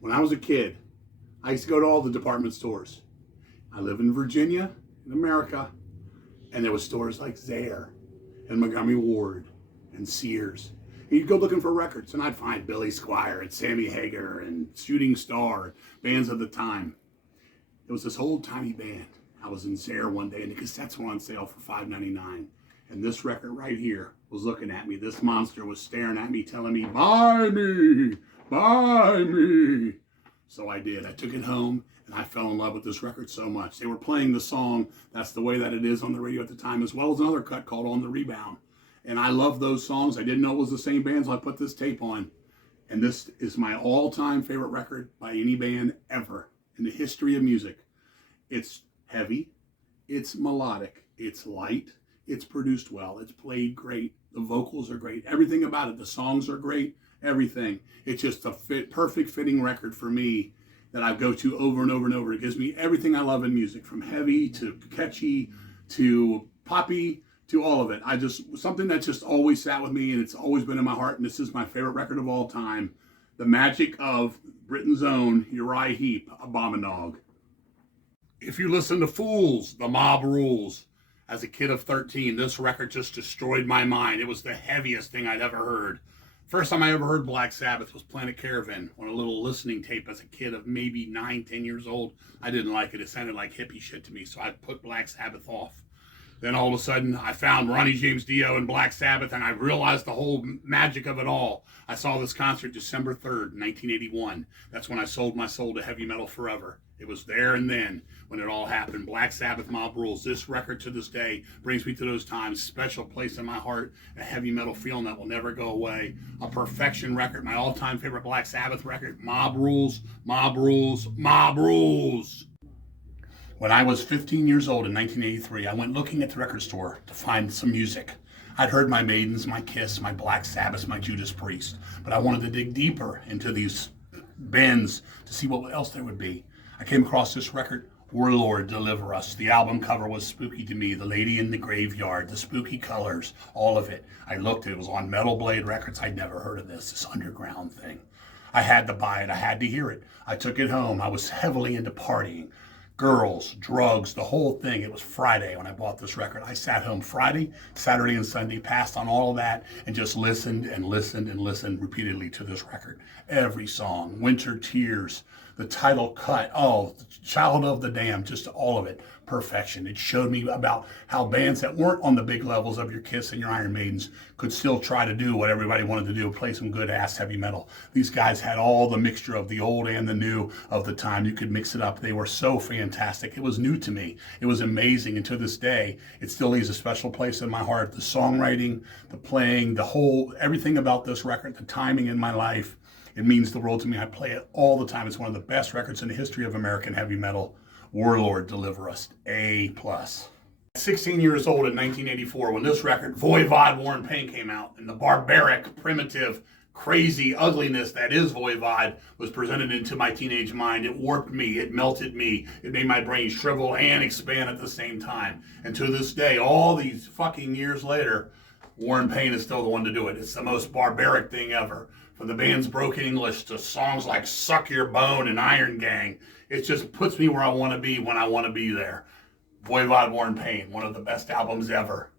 When I was a kid, I used to go to all the department stores. I live in Virginia, in America, and there was stores like Zayre and Montgomery Ward and Sears. And you'd go looking for records, and I'd find Billy Squier and Sammy Hagar and Shooting Star, bands of the time. It was this old-timey band. I was in Zayre one day, and the cassettes were on sale for $5.99. And this record right here was looking at me. This monster was staring at me, telling me, buy me, buy me. So I did. I took it home, and I fell in love with this record so much. They were playing the song That's the Way That It Is on the radio at the time, as well as another cut called On the Rebound. And I love those songs. I didn't know it was the same band, so I put this tape on. And this is my all-time favorite record by any band ever in the history of music. It's heavy, it's melodic, it's light, it's produced well, it's played great, the vocals are great, everything about it, the songs are great, everything. It's just a perfect fitting record for me that I go to over and over and over. It gives me everything I love in music, from heavy to catchy to poppy to all of it. Something that just always sat with me, and it's always been in my heart, and this is my favorite record of all time. The magic of Britain's own Uriah Heep, Abominog. If you listen to Fools, The Mob Rules, as a kid of 13, this record just destroyed my mind. It was the heaviest thing I'd ever heard. First time I ever heard Black Sabbath was Planet Caravan on a little listening tape as a kid of maybe 9, 10 years old. I didn't like it. It sounded like hippie shit to me, so I put Black Sabbath off. Then all of a sudden, I found Ronnie James Dio and Black Sabbath, and I realized the whole magic of it all. I saw this concert December 3rd, 1981. That's when I sold my soul to heavy metal forever. It was there and then when it all happened. Black Sabbath, Mob Rules. This record to this day brings me to those times. Special place in my heart. A heavy metal feeling that will never go away. A perfection record. My all-time favorite Black Sabbath record. Mob Rules, Mob Rules, Mob Rules. When I was 15 years old in 1983, I went looking at the record store to find some music. I'd heard my Maidens, my Kiss, my Black Sabbath, my Judas Priest, but I wanted to dig deeper into these bins to see what else there would be. I came across this record, Warlord, Deliver Us. The album cover was spooky to me. The Lady in the Graveyard, the spooky colors, all of it. I looked, it was on Metal Blade Records. I'd never heard of this underground thing. I had to buy it. I had to hear it. I took it home. I was heavily into partying. Girls, drugs, the whole thing. It was Friday when I bought this record. I sat home Friday, Saturday, and Sunday, passed on all of that, and just listened and listened and listened repeatedly to this record. Every song, Winter Tears, the title cut, Child of the Damned, just all of it, perfection. It showed me about how bands that weren't on the big levels of your Kiss and your Iron Maidens could still try to do what everybody wanted to do, play some good ass heavy metal. These guys had all the mixture of the old and the new of the time. You could mix it up. They were so fantastic. It was new to me. It was amazing, and to this day, it still leaves a special place in my heart. The songwriting, the playing, everything about this record, the timing in my life, it means the world to me. I play it all the time. It's one of the best records in the history of American heavy metal. Warlord, Deliver Us, A+. 16 years old in 1984 when this record, Voivod War and Pain, came out, and the barbaric, primitive, crazy ugliness that is Voivod was presented into my teenage mind. It warped me. It melted me. It made my brain shrivel and expand at the same time. And to this day, all these fucking years later, War and Pain is still the one to do it. It's the most barbaric thing ever. From the band's Broken English to songs like Suck Your Bone and Iron Gang, it just puts me where I want to be when I want to be there. Voivod War and Pain, one of the best albums ever.